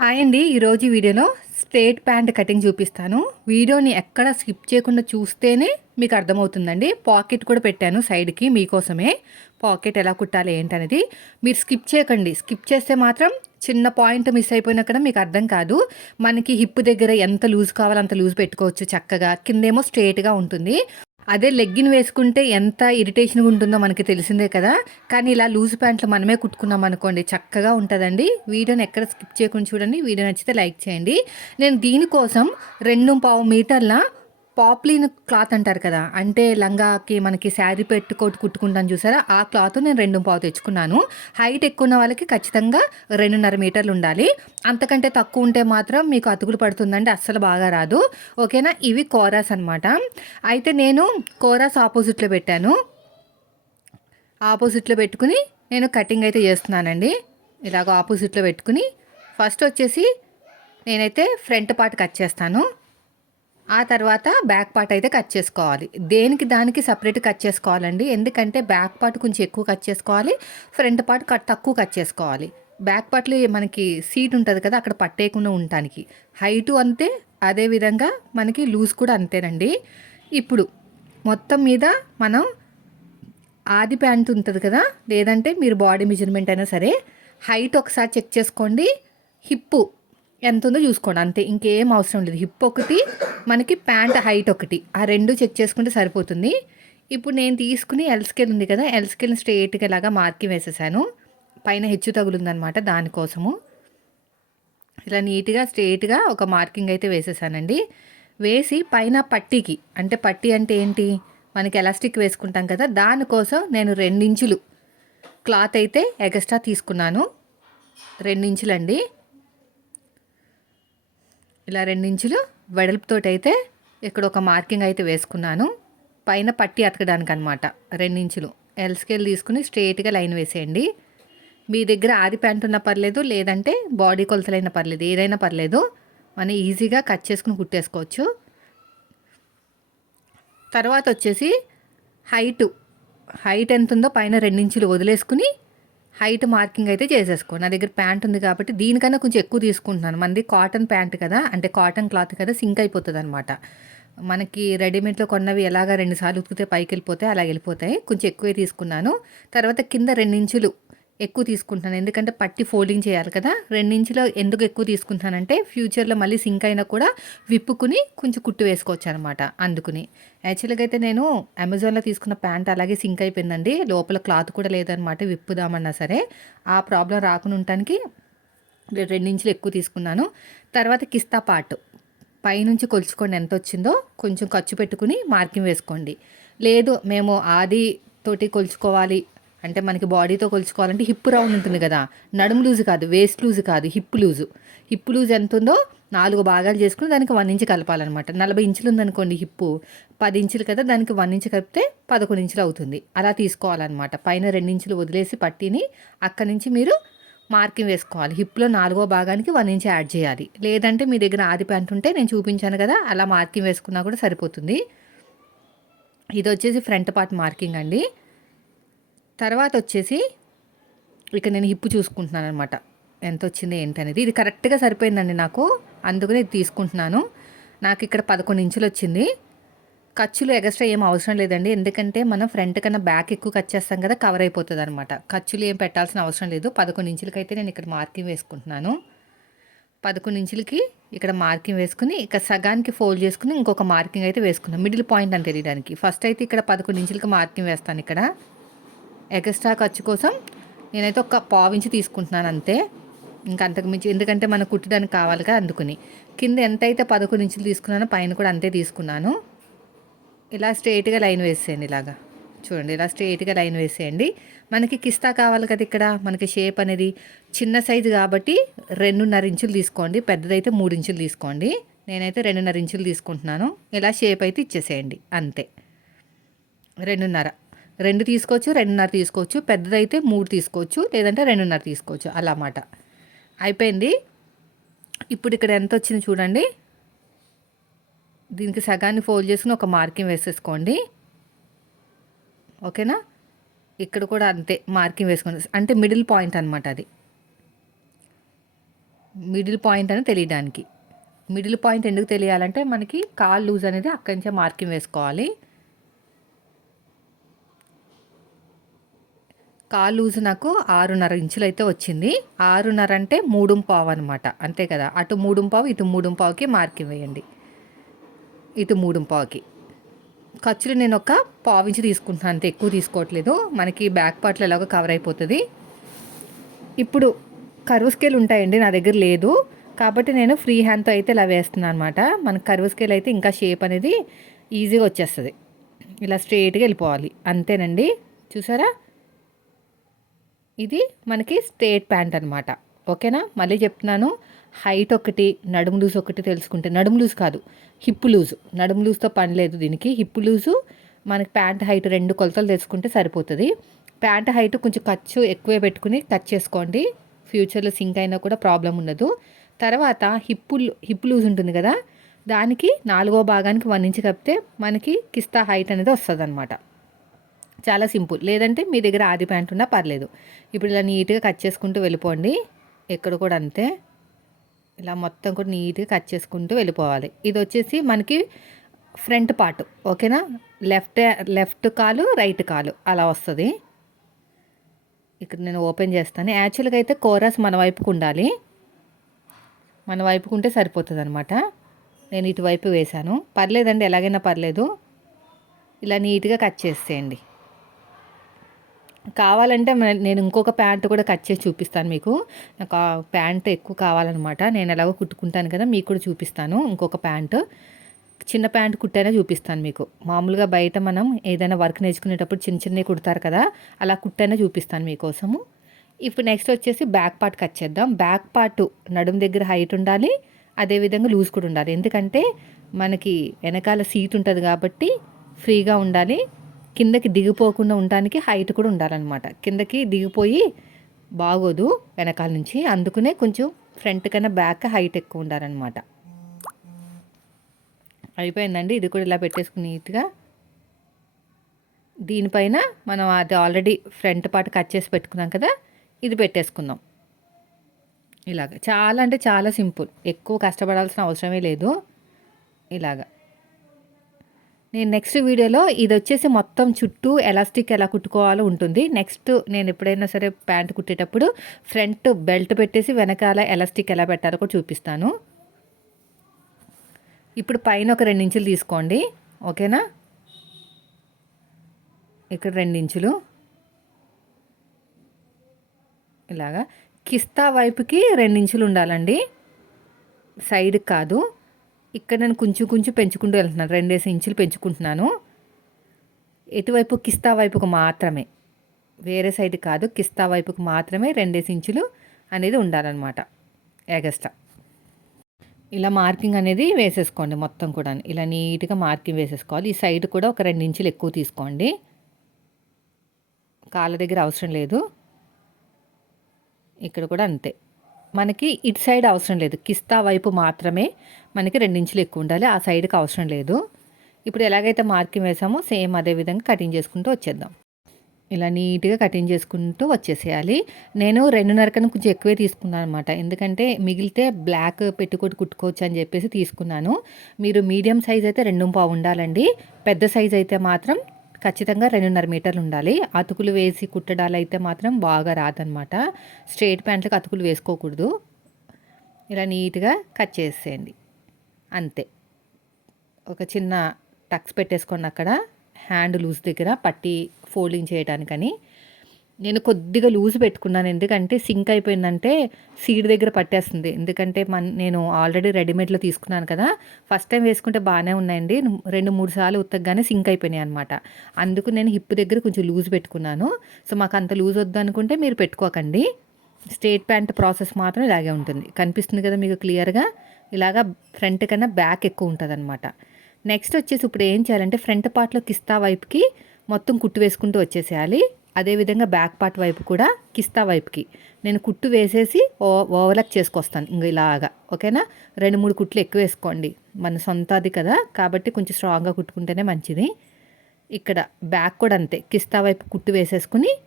Hi అండి. ఈరోజు వీడియోలో స్ట్రేట్ ప్యాంట్ కటింగ్ చూపిస్తాను. వీడియోని ఎక్కడ స్కిప్ చేయకుండా చూస్తేనే మీకు అర్థమవుతుందండి. పాకెట్ కూడా పెట్టాను సైడ్కి మీకోసమే. పాకెట్ ఎలా కుట్టాలి ఏంటనేది మీరు స్కిప్ చేయకండి. స్కిప్ చేస్తే మాత్రం చిన్న పాయింట్ మిస్ అయిపోయినా కూడా మీకు అర్థం కాదు. మనకి హిప్ దగ్గర ఎంత లూజ్ కావాలో అంత లూజ్ పెట్టుకోవచ్చు చక్కగా. కిందేమో స్ట్రేట్గా ఉంటుంది. అదే లెగ్గిన్ వేసుకుంటే ఎంత ఇరిటేషన్గా ఉంటుందో మనకి తెలిసిందే కదా. కానీ ఇలా లూజ్ ప్యాంట్లు మనమే కుట్టుకున్నాం అనుకోండి చక్కగా ఉంటుందండి. వీడియోని ఎక్కడ స్కిప్ చేయకుండా చూడండి. వీడియో నచ్చితే లైక్ చేయండి. నేను దీనికోసం రెండు పావు మీటర్ల పాప్లీన్ క్లాత్ అంటారు కదా అంటే లంగాకి మనకి శారీ పెట్టుకోటి కుట్టుకుంటాను చూసారా? ఆ క్లాత్ నేను రెండు పావు తెచ్చుకున్నాను. హైట్ ఎక్కువ ఉన్న వాళ్ళకి ఖచ్చితంగా రెండున్నర మీటర్లు ఉండాలి. అంతకంటే తక్కువ ఉంటే మాత్రం మీకు అతుకులు పడుతుందంటే అస్సలు బాగా రాదు. ఓకేనా? ఇవి కోరాస్ అనమాట అయితే నేను కోరాస్ ఆపోజిట్లో పెట్టాను. ఆపోజిట్లో పెట్టుకుని నేను కటింగ్ అయితే చేస్తున్నానండి. ఇలాగ ఆపోజిట్లో పెట్టుకుని ఫస్ట్ వచ్చేసి నేనైతే ఫ్రంట్ పార్ట్ కట్ చేస్తాను. ఆ తర్వాత బ్యాక్ పార్ట్ అయితే కట్ చేసుకోవాలి. దేనికి దానికి సపరేట్ కట్ చేసుకోవాలండి? ఎందుకంటే బ్యాక్ పార్ట్ కొంచెం ఎక్కువ కట్ చేసుకోవాలి ఫ్రంట్ పార్ట్ కట్ తక్కువ కట్ చేసుకోవాలి. బ్యాక్ పార్ట్లో మనకి సీట్ ఉంటుంది కదా అక్కడ పట్టేయకుండా ఉండటానికి. హైటు అంతే అదేవిధంగా మనకి లూజ్ కూడా అంతేనండి. ఇప్పుడు మొత్తం మీద మనం ఆది ప్యాంట్ ఉంటుంది కదా లేదంటే మీరు బాడీ మెజర్మెంట్ అయినా సరే హైట్ ఒకసారి చెక్ చేసుకోండి. హిప్పు ఎంత ఉందో చూసుకోండి. అంతే ఇంకేం అవసరం లేదు. హిప్ ఒకటి మనకి ప్యాంట్ హైట్ ఒకటి. ఆ రెండు చెక్ చేసుకుంటే సరిపోతుంది. ఇప్పుడు నేను తీసుకుని ఎల్స్కేల్ ఉంది కదా ఎల్ స్ట్రేట్గా ఇలాగా మార్కింగ్ వేసేసాను. పైన హెచ్చు తగులుందనమాట దానికోసము. ఇలా నీట్గా స్ట్రేట్గా ఒక మార్కింగ్ అయితే వేసేసానండి. వేసి పైన పట్టీకి అంటే పట్టీ అంటే ఏంటి? మనకి ఎలాస్టిక్ వేసుకుంటాం కదా దానికోసం నేను రెండించులు క్లాత్ అయితే ఎగస్ట్రా తీసుకున్నాను. రెండించులండి. ఇలా రెండించులు వెడల్పుతోటైతే అయితే ఇక్కడ ఒక మార్కింగ్ అయితే వేసుకున్నాను. పైన పట్టి అతకడానికి అనమాట రెండించులు. ఎల్ స్కేల్ తీసుకుని స్ట్రేట్గా లైన్ వేసేయండి. మీ దగ్గర ఆది ప్యాంట్ ఉన్న పర్లేదు లేదంటే బాడీ కొలతలైనా పర్లేదు ఏదైనా పర్లేదు. మనం ఈజీగా కట్ చేసుకుని కుట్టేసుకోవచ్చు. తర్వాత వచ్చేసి హైటు. హైట్ ఎంత ఉందో పైన రెండించులు వదిలేసుకుని హైట్ మార్కింగ్ అయితే చేసేసుకో. నా దగ్గర ప్యాంట్ ఉంది కాబట్టి దీనికన్నా కొంచెం ఎక్కువ తీసుకుంటున్నాను. మనది కాటన్ ప్యాంట్ కదా అంటే కాటన్ క్లాత్ కదా సింక్ అయిపోతుంది అనమాట మనకి రెడీమేడ్లో కొన్నవి ఎలాగ రెండుసార్లు ఉతికితే పైకి వెళ్ళిపోతాయి అలా వెళ్ళిపోతాయి. కొంచెం ఎక్కువే తీసుకున్నాను. తర్వాత కింద రెండించులు ఎక్కువ తీసుకుంటున్నాను. ఎందుకంటే పట్టి ఫోల్డింగ్ చేయాలి కదా. రెండించులో ఎందుకు ఎక్కువ తీసుకుంటున్నానంటే ఫ్యూచర్లో మళ్ళీ సింక్ అయినా కూడా విప్పుకుని కొంచెం కుట్టు వేసుకోవచ్చు అనమాట అందుకుని. యాక్చువల్గా అయితే నేను అమెజాన్లో తీసుకున్న ప్యాంట్ అలాగే సింక్ అయిపోయిందండి. లోపల క్లాత్ కూడా లేదనమాట విప్పుదామన్నా సరే. ఆ ప్రాబ్లం రాకుండా ఉండటానికి రెండించులు ఎక్కువ తీసుకున్నాను. తర్వాత కిస్తా పార్ట్. పైనుంచి కొలుచుకోండి ఎంత వచ్చిందో కొంచెం ఖర్చు పెట్టుకుని మార్కింగ్ వేసుకోండి. లేదు మేము ఆది తోటి కొలుచుకోవాలి అంటే మనకి బాడీతో కొలుచుకోవాలంటే హిప్ రౌండ్ ఉంటుంది కదా. నడుము లూజ్ కాదు వేస్ట్ లూజ్ కాదు హిప్ లూజు. హిప్ లూజ్ ఎంత ఉందో నాలుగు భాగాలు చేసుకుని దానికి వన్ ఇంచ్ కలపాలన్నమాట. నలభై ఇంచులు ఉందనుకోండి హిప్పు పది ఇంచులు కదా దానికి వన్ ఇంచ్ కలిపితే పదకొండు ఇంచులు అవుతుంది. అలా తీసుకోవాలన్నమాట. పైన రెండు ఇంచులు వదిలేసి పట్టిని అక్కడి నుంచి మీరు మార్కింగ్ వేసుకోవాలి. హిప్లో నాలుగో భాగానికి వన్ ఇంచ్ యాడ్ చేయాలి. లేదంటే మీ దగ్గర ఆది ప్యాంట్ ఉంటే నేను చూపించాను కదా అలా మార్కింగ్ వేసుకున్నా కూడా సరిపోతుంది. ఇది వచ్చేసి ఫ్రంట్ పార్ట్ మార్కింగ్ అండి. తర్వాత వచ్చేసి ఇక నేను హిప్పు చూసుకుంటున్నాను అనమాట ఎంత వచ్చింది ఏంటనేది. ఇది కరెక్ట్గా సరిపోయిందండి నాకు. అందుకని ఇది తీసుకుంటున్నాను. నాకు ఇక్కడ పదకొండు ఇంచులు వచ్చింది ఖర్చులు ఎక్స్ట్రా ఏం అవసరం లేదండి. ఎందుకంటే మనం ఫ్రంట్ కన్నా బ్యాక్ ఎక్కువ కట్ చేస్తాం కదా కవర్ అయిపోతుంది అనమాట ఖర్చులు ఏం పెట్టాల్సిన అవసరం లేదు. పదకొండు ఇంచులకైతే నేను ఇక్కడ మార్కింగ్ వేసుకుంటున్నాను. పదకొండు ఇంచులకి ఇక్కడ మార్కింగ్ వేసుకుని ఇక్కడ సగానికి ఫోల్డ్ చేసుకుని ఇంకొక మార్కింగ్ అయితే వేసుకున్నాను మిడిల్ పాయింట్ అని తెలియడానికి. ఫస్ట్ అయితే ఇక్కడ పదకొండు ఇంచులకి మార్కింగ్ వేస్తాను ఇక్కడ ఎక్స్ట్రా ఖర్చు కోసం నేనైతే ఒక పావించి తీసుకుంటున్నాను అంతే. ఇంకా అంతకుమించి ఎందుకంటే మనకు కుట్టడానికి కావాలిగా అందుకుని. కింద ఎంతైతే పదకొండు ఇంచులు తీసుకున్నానో పైన కూడా అంతే తీసుకున్నాను. ఇలా స్ట్రైట్గా లైన్ వేసేయండి ఇలాగా. చూడండి ఇలా స్ట్రైట్గా లైన్ వేసేయండి. మనకి కిస్తా కావాలి కదా ఇక్కడ. మనకి షేప్ అనేది చిన్న సైజు కాబట్టి రెండున్నర ఇంచులు తీసుకోండి. పెద్దదైతే మూడు ఇంచులు తీసుకోండి. నేనైతే రెండున్నర ఇంచులు తీసుకుంటున్నాను. ఇలా షేప్ అయితే ఇచ్చేసేయండి. అంతే. రెండున్నర. రెండు తీసుకోవచ్చు రెండున్నర తీసుకోవచ్చు పెద్దదైతే మూడు తీసుకోవచ్చు లేదంటే రెండున్నర తీసుకోవచ్చు అలా అన్నమాట. అయిపోయింది. ఇప్పుడు ఇక్కడ ఎంత వచ్చింది చూడండి. దీనికి సగాన్ని ఫోల్డ్ చేసుకుని ఒక మార్కింగ్ వేసేసుకోండి. ఓకేనా? ఇక్కడ కూడా అంతే మార్కింగ్ వేసుకోండి. అంటే మిడిల్ పాయింట్ అనమాట అది. మిడిల్ పాయింట్ అని తెలియడానికి. మిడిల్ పాయింట్ ఎందుకు తెలియాలంటే మనకి కాల్ లూజ్ అనేది అక్కడి నుంచే మార్కింగ్ వేసుకోవాలి. కాల్ లూజ్ నాకు ఆరున్నర ఇంచులు అయితే వచ్చింది. ఆరున్నర అంటే మూడు పావు అనమాట అంతే కదా. అటు మూడు పావు ఇటు మూడు పావుకి మార్కింగ్ వేయండి ఇటు మూడు పావుకి. ఖర్చులు నేను ఒక పావు ఇంచు తీసుకుంటున్నాను అంతే. ఎక్కువ తీసుకోవట్లేదు. మనకి బ్యాక్ పార్ట్లో ఎలాగో కవర్ అయిపోతుంది. ఇప్పుడు కరువు స్కేల్ ఉంటాయండి. నా దగ్గర లేదు. కాబట్టి నేను ఫ్రీ హ్యాండ్తో అయితే ఇలా వేస్తున్నాను అనమాట మనకు కరువు స్కేల్ అయితే ఇంకా షేప్ అనేది ఈజీగా వచ్చేస్తుంది. ఇలా స్ట్రెయిట్గా వెళ్ళిపోవాలి. అంతేనండి. చూసారా? ఇది మనకి స్ట్రేట్ ప్యాంట్ అనమాట ఓకేనా? మళ్ళీ చెప్తున్నాను. హైట్ ఒకటి నడుము లూజ్ ఒకటి తెలుసుకుంటే నడుము లూజ్ కాదు హిప్ లూజ్. నడుము లూజ్తో పని లేదు దీనికి. హిప్ లూజు మనకి ప్యాంట్ హైట్ రెండు కొలతలు తెలుసుకుంటే సరిపోతుంది. ప్యాంట్ హైట్ కొంచెం ఖర్చు ఎక్కువే పెట్టుకుని కట్ చేసుకోండి. ఫ్యూచర్లో సింక్ అయినా కూడా ప్రాబ్లం ఉండదు. తర్వాత హిప్ హిప్ లూజ్ ఉంటుంది కదా? దానికి నాలుగో భాగానికి వన్ ఇంచ్ కప్పితే మనకి కిస్తా హైట్ అనేది వస్తుంది అనమాట చాలా సింపుల్. లేదంటే మీ దగ్గర ఆది ప్యాంట్ ఉన్నా పర్లేదు. ఇప్పుడు ఇలా నీట్గా కట్ చేసుకుంటూ వెళ్ళిపోండి. ఎక్కడ కూడా అంతే. ఇలా మొత్తం కూడా నీట్గా కట్ చేసుకుంటూ వెళ్ళిపోవాలి. ఇది వచ్చేసి మనకి ఫ్రంట్ పార్ట్ ఓకేనా? లెఫ్ట్ లెఫ్ట్ కాలు రైట్ కాలు అలా వస్తుంది. ఇక్కడ నేను ఓపెన్ చేస్తాను. యాక్చువల్గా అయితే కోరస్ మన వైపుకు ఉండాలి. మన వైపుకు ఉంటే సరిపోతుంది అనమాట నేను ఇటువైపు వేశాను. పర్లేదండి ఎలాగైనా పర్లేదు. ఇలా నీట్గా కట్ చేసేయండి. కావాలంటే నేను ఇంకొక ప్యాంట్ కూడా కట్ చేసి చూపిస్తాను మీకు. నాకు ఆ ప్యాంట్ ఎక్కువ కావాలన్నమాట. నేను ఎలాగో కుట్టుకుంటాను కదా మీకు కూడా చూపిస్తాను ఇంకొక ప్యాంటు. చిన్న ప్యాంట్ కుట్టైనా చూపిస్తాను మీకు. మామూలుగా బయట మనం ఏదైనా వర్క్ నేర్చుకునేటప్పుడు చిన్న చిన్నవి కుడతారు కదా అలా కుట్టైనా చూపిస్తాను మీకోసము. ఇప్పుడు నెక్స్ట్ వచ్చేసి బ్యాక్ పార్ట్ కట్ చేద్దాం. బ్యాక్ పార్ట్ నడుము దగ్గర హైట్ ఉండాలి అదేవిధంగా లూజ్ కూడా ఉండాలి. ఎందుకంటే మనకి వెనకాల సీట్ ఉంటుంది కాబట్టి ఫ్రీగా ఉండాలి. కిందకి దిగిపోకుండా ఉండడానికి హైట్ కూడా ఉండాలన్నమాట. కిందకి దిగిపోయి బాగోదు వెనకాల నుంచి. అందుకనే కొంచెం ఫ్రంట్ కన్నా బ్యాక్ హైట్ ఎక్కువ ఉండాలన్నమాట. అయిపోయిందండి. ఇది కూడా ఇలా పెట్టేసుకుని నీట్గా. దీనిపైన మనం అది ఆల్రెడీ ఫ్రంట్ పార్ట్ కట్ చేసి పెట్టుకున్నాం కదా ఇది పెట్టేసుకుందాం. ఇలాగ. చాలా అంటే చాలా సింపుల్. ఎక్కువ కష్టపడాల్సిన అవసరమే లేదు. ఇలాగా. నేను నెక్స్ట్ వీడియోలో ఇది వచ్చేసి మొత్తం చుట్టూ ఎలాస్టిక్ ఎలా కుట్టుకోవాలో ఉంటుంది. నెక్స్ట్ నేను ఎప్పుడైనా సరే ప్యాంట్ కుట్టేటప్పుడు ఫ్రంట్ బెల్ట్ పెట్టేసి వెనకాల ఎలాస్టిక్ ఎలా పెట్టాలో కూడా చూపిస్తాను. ఇప్పుడు పైన ఒక రెండు ఇంచులు తీసుకోండి. ఓకేనా? ఇక్కడ రెండు ఇంచులు. ఇలాగా. కిస్తా వైపుకి రెండించులు ఉండాలండి. సైడ్ కాదు. ఇక్కడ నేను కొంచెం కొంచెం పెంచుకుంటూ వెళ్తున్నాను. రెండేసి ఇంచులు పెంచుకుంటున్నాను. ఎటువైపు కిస్తా వైపుకు మాత్రమే. వేరే సైడ్ కాదు కిస్తా వైపుకు మాత్రమే రెండేసి ఇంచులు అనేది ఉండాలన్నమాట. ఎగస్ట్రా ఇలా మార్కింగ్ అనేది వేసేసుకోండి మొత్తం కూడా ఇలా నీట్గా మార్కింగ్ వేసేసుకోవాలి. ఈ సైడ్ కూడా ఒక రెండు ఇంచులు ఎక్కువ తీసుకోండి. కాళ్ళ దగ్గర అవసరం లేదు. ఇక్కడ కూడా అంతే. మనకి ఇటు సైడ్ అవసరం లేదు. కిస్తా వైపు మాత్రమే మనకి రెండించులు ఎక్కువ ఉండాలి. ఆ సైడ్కి అవసరం లేదు. ఇప్పుడు ఎలాగైతే మార్కింగ్ వేసామో సేమ్ అదే విధంగా కటింగ్ చేసుకుంటూ వచ్చేద్దాం. ఇలా నీట్గా కటింగ్ చేసుకుంటూ వచ్చేసేయాలి. నేను రెండున్నర కన్నా కొంచెం ఎక్కువే తీసుకున్నాను అనమాట ఎందుకంటే మిగిలితే బ్లాక్ పెట్టుకోటి కుట్టుకోవచ్చు అని చెప్పేసి తీసుకున్నాను. మీరు మీడియం సైజ్ అయితే రెండు పావు ఉండాలండి. పెద్ద సైజ్ అయితే మాత్రం ఖచ్చితంగా రెండున్నర మీటర్లు ఉండాలి. అతుకులు వేసి కుట్టడాలు అయితే మాత్రం బాగా రాదనమాట స్ట్రైట్ ప్యాంట్లకు అతుకులు వేసుకోకూడదు. ఇలా నీట్గా కట్ చేసేయండి. అంతే. ఒక చిన్న టక్స్ పెట్టేసుకోండి అక్కడ. హ్యాండ్ లూజ్ దగ్గర పట్టి ఫోల్డింగ్ చేయడానికని. నేను కొద్దిగా లూజ్ పెట్టుకున్నాను. ఎందుకంటే సింక్ అయిపోయిందంటే సీడ్ దగ్గర పట్టేస్తుంది. ఎందుకంటే మన నేను ఆల్రెడీ రెడీమేడ్లో తీసుకున్నాను కదా. ఫస్ట్ టైం వేసుకుంటే బాగానే ఉన్నాయండి. రెండు మూడు సార్లు ఉత్తగానే సింక్ అయిపోయినాయి అనమాట అందుకు నేను హిప్ దగ్గర కొంచెం లూజ్ పెట్టుకున్నాను. సో మాకు అంత లూజ్ వద్దు అనుకుంటే మీరు పెట్టుకోకండి. స్ట్రేట్ ప్యాంట్ ప్రాసెస్ మాత్రం ఇలాగే ఉంటుంది. కనిపిస్తుంది కదా మీకు క్లియర్గా? ఇలాగా ఫ్రంట్ కన్నా బ్యాక్ ఎక్కువ ఉంటుంది అనమాట నెక్స్ట్ వచ్చేసి ఇప్పుడు ఏం చేయాలంటే ఫ్రంట్ పార్ట్లో కిస్తా వైపుకి మొత్తం కుట్టు వేసుకుంటూ వచ్చేసేయాలి. అదేవిధంగా బ్యాక్ పార్ట్ వైపు కూడా కిస్తా వైపుకి. నేను కుట్టు వేసేసి ఓ ఓవర్లక్ చేసుకొస్తాను ఇంక ఇలాగా. ఓకేనా? రెండు మూడు కుట్లు ఎక్కువ వేసుకోండి. మన సొంతది కదా? కాబట్టి కొంచెం స్ట్రాంగ్గా కుట్టుకుంటేనే మంచిది. ఇక్కడ బ్యాక్ కూడా అంతే. కిస్తా వైపు కుట్టు వేసేసుకుని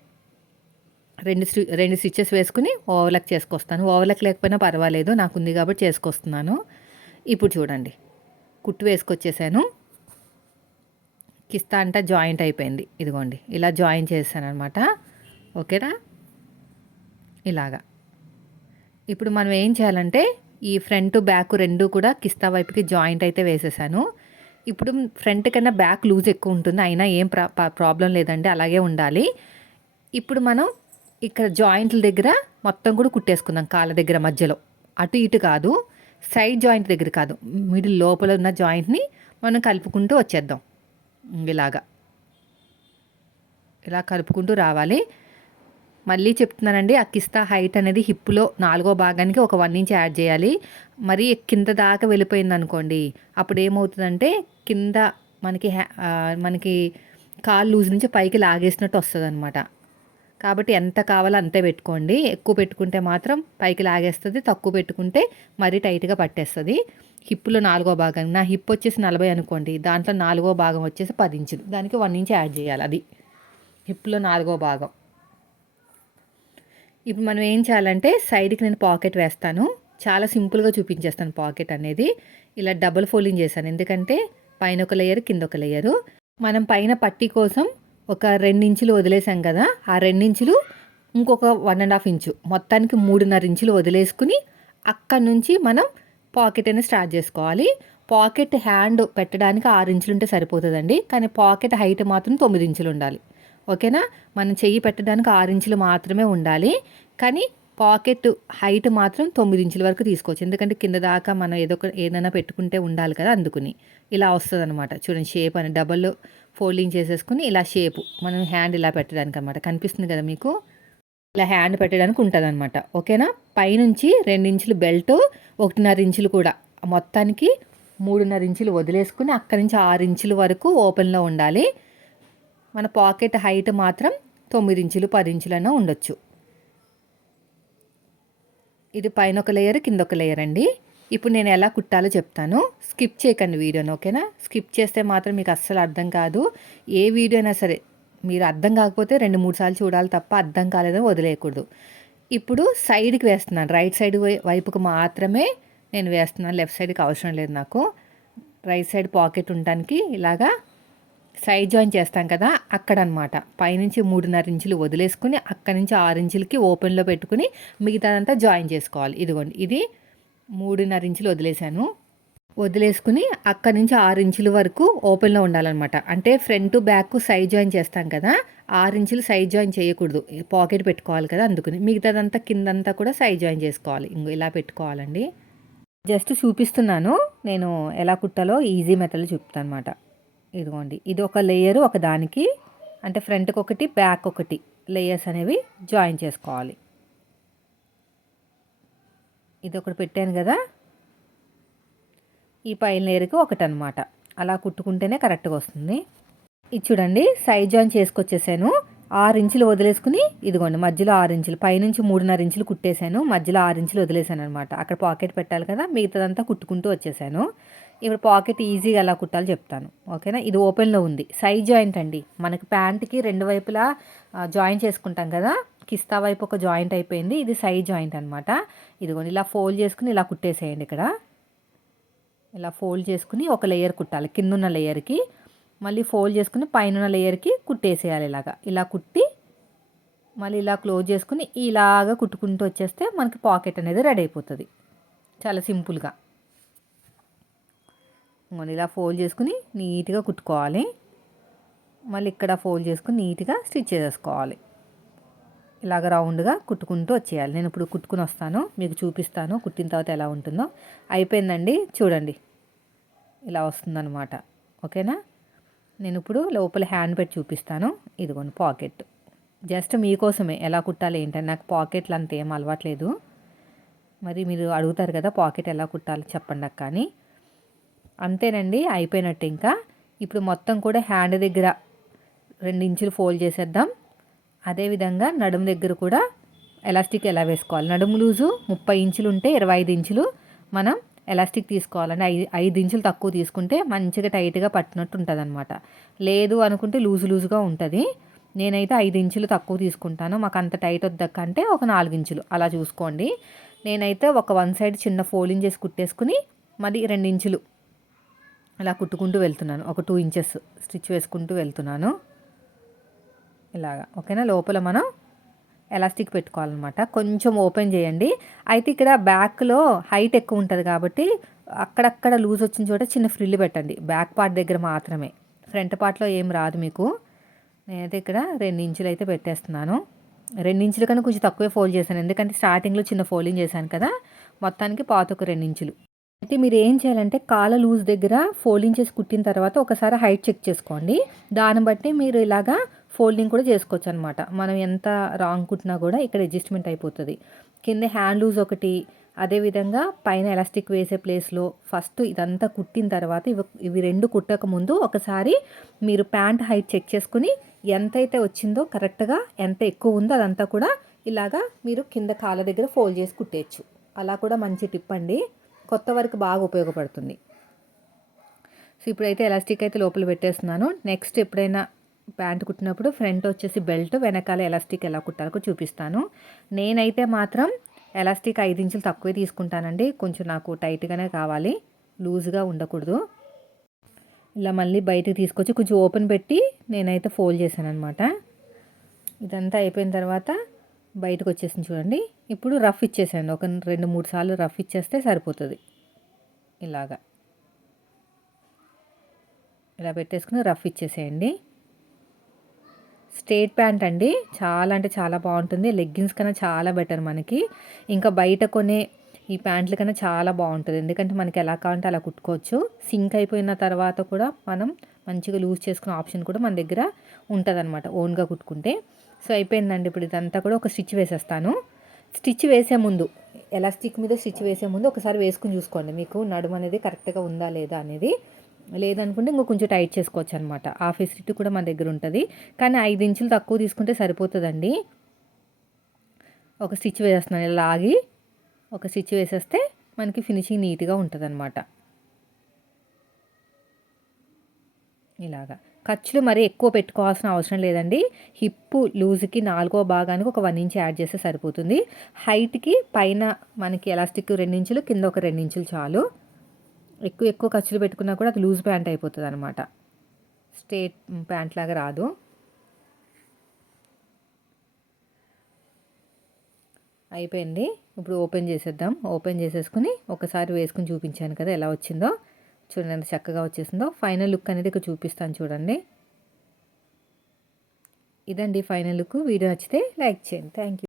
రెండు స్టి- రెండు స్టిచ్చెస్ వేసుకుని ఓవర్లక్ చేసుకొస్తాను. ఓవర్లక్ లేకపోయినా పర్వాలేదు. నాకు ఉంది కాబట్టి చేసుకొస్తున్నాను. ఇప్పుడు చూడండి. కుట్టు వేసుకొచ్చేసాను. కిస్తా అంతా జాయింట్ అయిపోయింది. ఇదిగోండి ఇలా జాయిన్ చేశాను అనమాట ఓకేనా? ఇలాగా. ఇప్పుడు మనం ఏం చేయాలంటే ఈ ఫ్రంట్ బ్యాక్ రెండు కూడా కిస్తా వైపుకి జాయింట్ అయితే వేసేసాను. ఇప్పుడు ఫ్రంట్ కన్నా బ్యాక్ లూజ్ ఎక్కువ ఉంటుంది అయినా ఏం ప్రా ప్రాబ్లం లేదండి అలాగే ఉండాలి. ఇప్పుడు మనం ఇక్కడ జాయింట్ల దగ్గర మొత్తం కూడా కుట్టేసుకుందాం కాళ్ళ దగ్గర మధ్యలో. అటు ఇటు కాదు సైడ్ జాయింట్ దగ్గర కాదు మిడిల్ లోపల ఉన్న జాయింట్ని మనం కలుపుకుంటూ వచ్చేద్దాం. ఇలాగా ఇలా కలుపుకుంటూ రావాలి. మళ్ళీ చెప్తున్నానండి ఆ కిస్తా హైట్ అనేది హిప్లో నాలుగో భాగానికి ఒక వన్ ఇంచ్ యాడ్ చేయాలి. మరి కింద దాకా వెళ్ళిపోయింది అనుకోండి అప్పుడు ఏమవుతుందంటే కింద మనకి హ్యా- మనకి కాలు లూజ్ నుంచి పైకి లాగేసినట్టు వస్తుంది అనమాట కాబట్టి ఎంత కావాలో అంతే పెట్టుకోండి. ఎక్కువ పెట్టుకుంటే మాత్రం పైకి లాగేస్తుంది తక్కువ పెట్టుకుంటే మరీ టైట్గా పట్టేస్తుంది. హిప్లో నాలుగో భాగం. నా హిప్ వచ్చేసి నలభై అనుకోండి దాంట్లో నాలుగో భాగం వచ్చేసి పది ఇంచులు దానికి వన్ ఇంచ్ యాడ్ చేయాలి అది. హిప్లో నాలుగో భాగం. ఇప్పుడు మనం ఏం చేయాలంటే సైడ్కి నేను పాకెట్ వేస్తాను. చాలా సింపుల్గా చూపించేస్తాను పాకెట్ అనేది. ఇలా డబుల్ ఫోల్డింగ్ చేశాను. ఎందుకంటే పైన ఒక లేయర్ కింద ఒక లేయరు. మనం పైన పట్టీ కోసం ఒక రెండించులు వదిలేసాం కదా ఆ రెండించులు ఇంకొక వన్ అండ్ హాఫ్ ఇంచు. మొత్తానికి మూడున్నర ఇంచులు వదిలేసుకుని అక్కడ నుంచి మనం పాకెట్ అనేది స్టార్ట్ చేసుకోవాలి. పాకెట్ హ్యాండ్ పెట్టడానికి ఆరు ఇంచులు ఉంటే సరిపోతుందండి. కానీ పాకెట్ హైట్ మాత్రం తొమ్మిది ఇంచులు ఉండాలి. ఓకేనా? మనం చెయ్యి పెట్టడానికి ఆరు ఇంచులు మాత్రమే ఉండాలి. కానీ పాకెట్ హైట్ మాత్రం తొమ్మిది ఇంచుల వరకు తీసుకోవచ్చు. ఎందుకంటే కింద దాకా మనం ఏదో ఒక ఏదైనా పెట్టుకుంటే ఉండాలి కదా అందుకుని. ఇలా వస్తుంది అనమాట చూడండి షేప్ అని డబల్ ఫోల్డింగ్ చేసేసుకుని ఇలా షేపు మనం హ్యాండ్ ఇలా పెట్టడానికి అనమాట కనిపిస్తుంది కదా మీకు? ఇలా హ్యాండ్ పెట్టడానికి ఉంటుంది అనమాట ఓకేనా? పైనుంచి రెండు ఇంచులు బెల్ట్ ఒకటిన్నర ఇంచులు కూడా. మొత్తానికి మూడున్నర ఇంచులు వదిలేసుకుని అక్కడి నుంచి ఆరు ఇంచుల వరకు ఓపెన్లో ఉండాలి. మన పాకెట్ హైట్ మాత్రం తొమ్మిది ఇంచులు పది ఇంచులైనా ఉండొచ్చు. ఇది పైన ఒక లేయర్ కింద ఒక లేయర్ అండి. ఇప్పుడు నేను ఎలా కుట్టాలో చెప్తాను. స్కిప్ చేయకండి వీడియోని ఓకేనా? స్కిప్ చేస్తే మాత్రం మీకు అస్సలు అర్థం కాదు. ఏ వీడియో అయినా సరే మీరు అర్థం కాకపోతే రెండు మూడు సార్లు చూడాలి తప్ప అర్థం కాలేదని వదిలేయకూడదు. ఇప్పుడు సైడ్కి వేస్తున్నాను. రైట్ సైడ్ వై- వైపుకు మాత్రమే నేను వేస్తున్నాను. లెఫ్ట్ సైడ్కి అవసరం లేదు నాకు. రైట్ సైడ్ పాకెట్ ఉండటానికి ఇలాగా సైడ్ జాయిన్ చేస్తాం కదా అక్కడ అనమాట పైనుంచి మూడున్నర ఇంచులు వదిలేసుకుని అక్కడి నుంచి ఆరు ఇంచులకి ఓపెన్లో పెట్టుకుని మిగతాదంతా జాయిన్ చేసుకోవాలి. ఇదిగోండి ఇది మూడున్నర ఇంచులు వదిలేశాను. వదిలేసుకుని అక్కడి నుంచి ఆరు ఇంచుల వరకు ఓపెన్లో ఉండాలన్నమాట. అంటే ఫ్రంట్ బ్యాక్ సైడ్ జాయిన్ చేస్తాం కదా ఆరు ఇంచులు సైడ్ జాయిన్ చేయకూడదు. పాకెట్ పెట్టుకోవాలి కదా అందుకని. మిగతాదంతా కిందంతా కూడా సైడ్ జాయిన్ చేసుకోవాలి. ఇంకో ఇలా పెట్టుకోవాలండి. జస్ట్ చూపిస్తున్నాను. నేను ఎలా కుట్టాలో ఈజీ మెథడ్లో చెప్తాను అనమాట ఇదిగోండి. ఇది ఒక లేయరు ఒక దానికి. అంటే ఫ్రంట్కి ఒకటి బ్యాక్ ఒకటి లేయర్స్ అనేవి జాయిన్ చేసుకోవాలి. ఇది ఒకటి పెట్టాను కదా. ఈ పైన లేయర్కి ఒకటి అనమాట అలా కుట్టుకుంటేనే కరెక్ట్గా వస్తుంది. ఇది చూడండి సైడ్ జాయిన్ చేసుకొచ్చేసాను. ఆరు ఇంచులు వదిలేసుకుని ఇదిగోండి మధ్యలో ఆరు ఇంచులు పైనుంచి మూడున్నర ఇంచులు కుట్టేశాను మధ్యలో ఆరు ఇంచులు వదిలేసాను అనమాట అక్కడ పాకెట్ పెట్టాలి కదా మిగతాదంతా కుట్టుకుంటూ వచ్చేసాను. ఇప్పుడు పాకెట్ ఈజీగా ఎలా కుట్టాలో చెప్తాను ఓకేనా? ఇది ఓపెన్లో ఉంది. సైడ్ జాయింట్ అండి మనకి ప్యాంట్కి రెండు వైపులా జాయిన్ చేసుకుంటాం కదా కిస్తా వైపు ఒక జాయింట్ అయిపోయింది ఇది సైడ్ జాయింట్ అనమాట. ఇదిగోండి ఇలా ఫోల్డ్ చేసుకుని ఇలా కుట్టేసేయండి ఇక్కడ. ఇలా ఫోల్డ్ చేసుకుని ఒక లేయర్ కుట్టాలి కింద ఉన్న లేయర్కి మళ్ళీ ఫోల్డ్ చేసుకుని పైన లేయర్కి కుట్టేసేయాలి ఇలాగా. ఇలా కుట్టి మళ్ళీ ఇలా క్లోజ్ చేసుకుని ఇలాగా కుట్టుకుంటూ వచ్చేస్తే మనకి పాకెట్ అనేది రెడీ అయిపోతుంది. చాలా సింపుల్గా మళ్ళీ ఇలా ఫోల్డ్ చేసుకుని నీట్గా కుట్టుకోవాలి. మళ్ళీ ఇక్కడ ఫోల్డ్ చేసుకుని నీట్గా స్టిచ్ చేసేసుకోవాలి. ఇలాగ రౌండ్గా కుట్టుకుంటూ వచ్చేయాలి. నేను ఇప్పుడు కుట్టుకుని వస్తాను మీకు చూపిస్తాను కుట్టిన తర్వాత ఎలా ఉంటుందో. అయిపోయిందండి చూడండి. ఇలా వస్తుందన్నమాట. ఓకేనా? నేను ఇప్పుడు లోపల హ్యాండ్ పెట్టి చూపిస్తాను. ఇదిగోండి పాకెట్. జస్ట్ మీకోసమే. ఎలా కుట్టాలి ఏంటంటే నాకు పాకెట్లు అంత ఏం అలవాట్లేదు. మరి మీరు అడుగుతారు కదా పాకెట్ ఎలా కుట్టాలి చెప్పండి కానీ అంతేనండి అయిపోయినట్టు ఇంకా. ఇప్పుడు మొత్తం కూడా హ్యాండ్ దగ్గర రెండు ఇంచులు ఫోల్డ్ చేసేద్దాం. అదేవిధంగా నడుము దగ్గర కూడా ఎలాస్టిక్ ఎలా వేసుకోవాలి? నడుము లూజు ముప్పై ఇంచులు ఉంటే ఇరవై ఐదు ఇంచులు. మనం ఎలాస్టిక్ తీసుకోవాలండి ఐదు ఐదు ఇంచులు తక్కువ తీసుకుంటే మంచిగా టైట్గా పట్టినట్టు ఉంటుంది అనమాట లేదు అనుకుంటే లూజు లూజుగా ఉంటుంది. నేనైతే ఐదు ఇంచులు తక్కువ తీసుకుంటాను. మాకు అంత టైట్ వద్దకంటే ఒక నాలుగు ఇంచులు. అలా చూసుకోండి. నేనైతే ఒక వన్ సైడ్ చిన్న ఫోల్డింగ్ చేసి కుట్టేసుకుని మరి రెండు ఇంచులు అలా కుట్టుకుంటూ వెళ్తున్నాను. ఒక టూ ఇంచెస్ స్టిచ్ వేసుకుంటూ వెళ్తున్నాను. ఇలాగా. ఓకేనా? లోపల మనం ఎలాస్టిక్ పెట్టుకోవాలన్నమాట. కొంచెం ఓపెన్ చేయండి. అయితే ఇక్కడ బ్యాక్లో హైట్ ఎక్కువ ఉంటుంది కాబట్టి అక్కడక్కడ లూజ్ వచ్చిన చోట చిన్న ఫ్రిల్ పెట్టండి. బ్యాక్ పార్ట్ దగ్గర మాత్రమే. ఫ్రంట్ పార్ట్లో ఏం రాదు మీకు. నేనైతే ఇక్కడ రెండు ఇంచులు అయితే పెట్టేస్తున్నాను. రెండు ఇంచుల కన్నా కొంచెం తక్కువే ఫోల్డ్ చేశాను. ఎందుకంటే స్టార్టింగ్లో చిన్న ఫోల్డింగ్ చేశాను కదా. మొత్తానికి పాత ఒక రెండు ఇంచులు. అయితే మీరు ఏం చేయాలంటే కాల లూజ్ దగ్గర ఫోల్డింగ్ చేసి కుట్టిన తర్వాత ఒకసారి హైట్ చెక్ చేసుకోండి. దాన్ని బట్టి మీరు ఇలాగా ఫోల్డింగ్ కూడా చేసుకోవచ్చు అనమాట మనం ఎంత రాంగ్ కుట్టినా కూడా ఇక్కడ అడ్జస్ట్మెంట్ అయిపోతుంది. కింద హ్యాండ్ లూజ్ ఒకటి అదేవిధంగా పైన ఎలాస్టిక్ వేసే ప్లేస్లో ఫస్ట్ ఇదంతా కుట్టిన తర్వాత ఇవి ఇవి రెండు కుట్టక ముందు ఒకసారి మీరు ప్యాంట్ హైట్ చెక్ చేసుకుని ఎంతైతే వచ్చిందో కరెక్ట్గా ఎంత ఎక్కువ ఉందో అదంతా కూడా ఇలాగా మీరు కింద కాళ్ళ దగ్గర ఫోల్డ్ చేసి కుట్టేయచ్చు. అలా కూడా మంచి టిప్ అండి. కొత్త వరకు బాగా ఉపయోగపడుతుంది. సో ఇప్పుడైతే ఎలాస్టిక్ అయితే లోపల పెట్టేస్తున్నాను. నెక్స్ట్ ఎప్పుడైనా ప్యాంట్ కుట్టినప్పుడు ఫ్రంట్ వచ్చేసి బెల్ట్ వెనకాల ఎలాస్టిక్ ఎలా కుట్టాలో చూపిస్తాను. నేనైతే మాత్రం ఎలాస్టిక్ ఐదు ఇంచులు తక్కువే తీసుకుంటానండి. కొంచెం నాకు టైట్గానే కావాలి. లూజ్గా ఉండకూడదు. ఇలా మళ్ళీ బయటకు తీసుకొచ్చి కొంచెం ఓపెన్ పెట్టి నేనైతే ఫోల్డ్ చేశాను అనమాట ఇదంతా అయిపోయిన తర్వాత బయటకు వచ్చేసింది చూడండి. ఇప్పుడు రఫ్ ఇచ్చేసాను. ఒక రెండు మూడు సార్లు రఫ్ ఇచ్చేస్తే సరిపోతుంది. ఇలాగా. ఇలా పెట్టేసుకుని రఫ్ ఇచ్చేసేయండి. స్టేట్ ప్యాంట్ అండి. చాలా అంటే చాలా బాగుంటుంది. లెగ్గిన్స్ కన్నా చాలా బెటర్ మనకి. ఇంకా బయట కొనే ఈ ప్యాంట్ల కన్నా చాలా బాగుంటుంది. ఎందుకంటే మనకి ఎలా కావాలంటే అలా కుట్టుకోవచ్చు. సింక్ అయిపోయిన తర్వాత కూడా మనం మంచిగా లూజ్ చేసుకునే ఆప్షన్ కూడా మన దగ్గర ఉంటుంది అనమాట ఓన్గా కుట్టుకుంటే. సో అయిపోయిందండి. ఇప్పుడు ఇదంతా కూడా ఒక స్టిచ్ వేసేస్తాను. స్టిచ్ వేసే ముందు ఎలాస్టిక్ మీద స్టిచ్ వేసే ముందు ఒకసారి వేసుకుని చూసుకోండి. మీకు నడుము అనేది కరెక్ట్గా ఉందా లేదా అనేది. లేదనుకుంటే ఇంకో కొంచెం టైట్ చేసుకోవచ్చు అనమాట ఆ ఫెసిలిటీ కూడా మన దగ్గర ఉంటుంది. కానీ ఐదు ఇంచులు తక్కువ తీసుకుంటే సరిపోతుందండి. ఒక స్టిచ్ వేసేస్తున్నాను ఇలా ఆగి ఒక స్టిచ్ వేసేస్తే మనకి ఫినిషింగ్ నీట్గా ఉంటుంది అనమాట ఇలాగా. ఖర్చులు మరీ ఎక్కువ పెట్టుకోవాల్సిన అవసరం లేదండి. హిప్ లూజ్కి నాలుగో భాగానికి ఒక వన్ ఇంచ్ యాడ్ చేస్తే సరిపోతుంది. హైట్కి పైన మనకి ఎలాస్టిక్ రెండించులు కింద ఒక రెండించులు చాలు. ఎక్కువ ఎక్కువ ఖర్చులు పెట్టుకున్నా కూడా అది లూజ్ ప్యాంట్ అయిపోతుంది అనమాట స్ట్రేట్ ప్యాంట్ లాగా రాదు. అయిపోయింది. ఇప్పుడు ఓపెన్ చేసేద్దాం. ఓపెన్ చేసేసుకుని ఒకసారి వేసుకుని చూపించాను కదా ఎలా వచ్చిందో. చూడండి ఎంత చక్కగా వచ్చేసిందో. ఫైనల్ లుక్ అనేది ఇక్కడ చూపిస్తాను చూడండి. ఇదండి ఫైనల్ లుక్. వీడియో నచ్చితే లైక్ చేయండి. Thank you.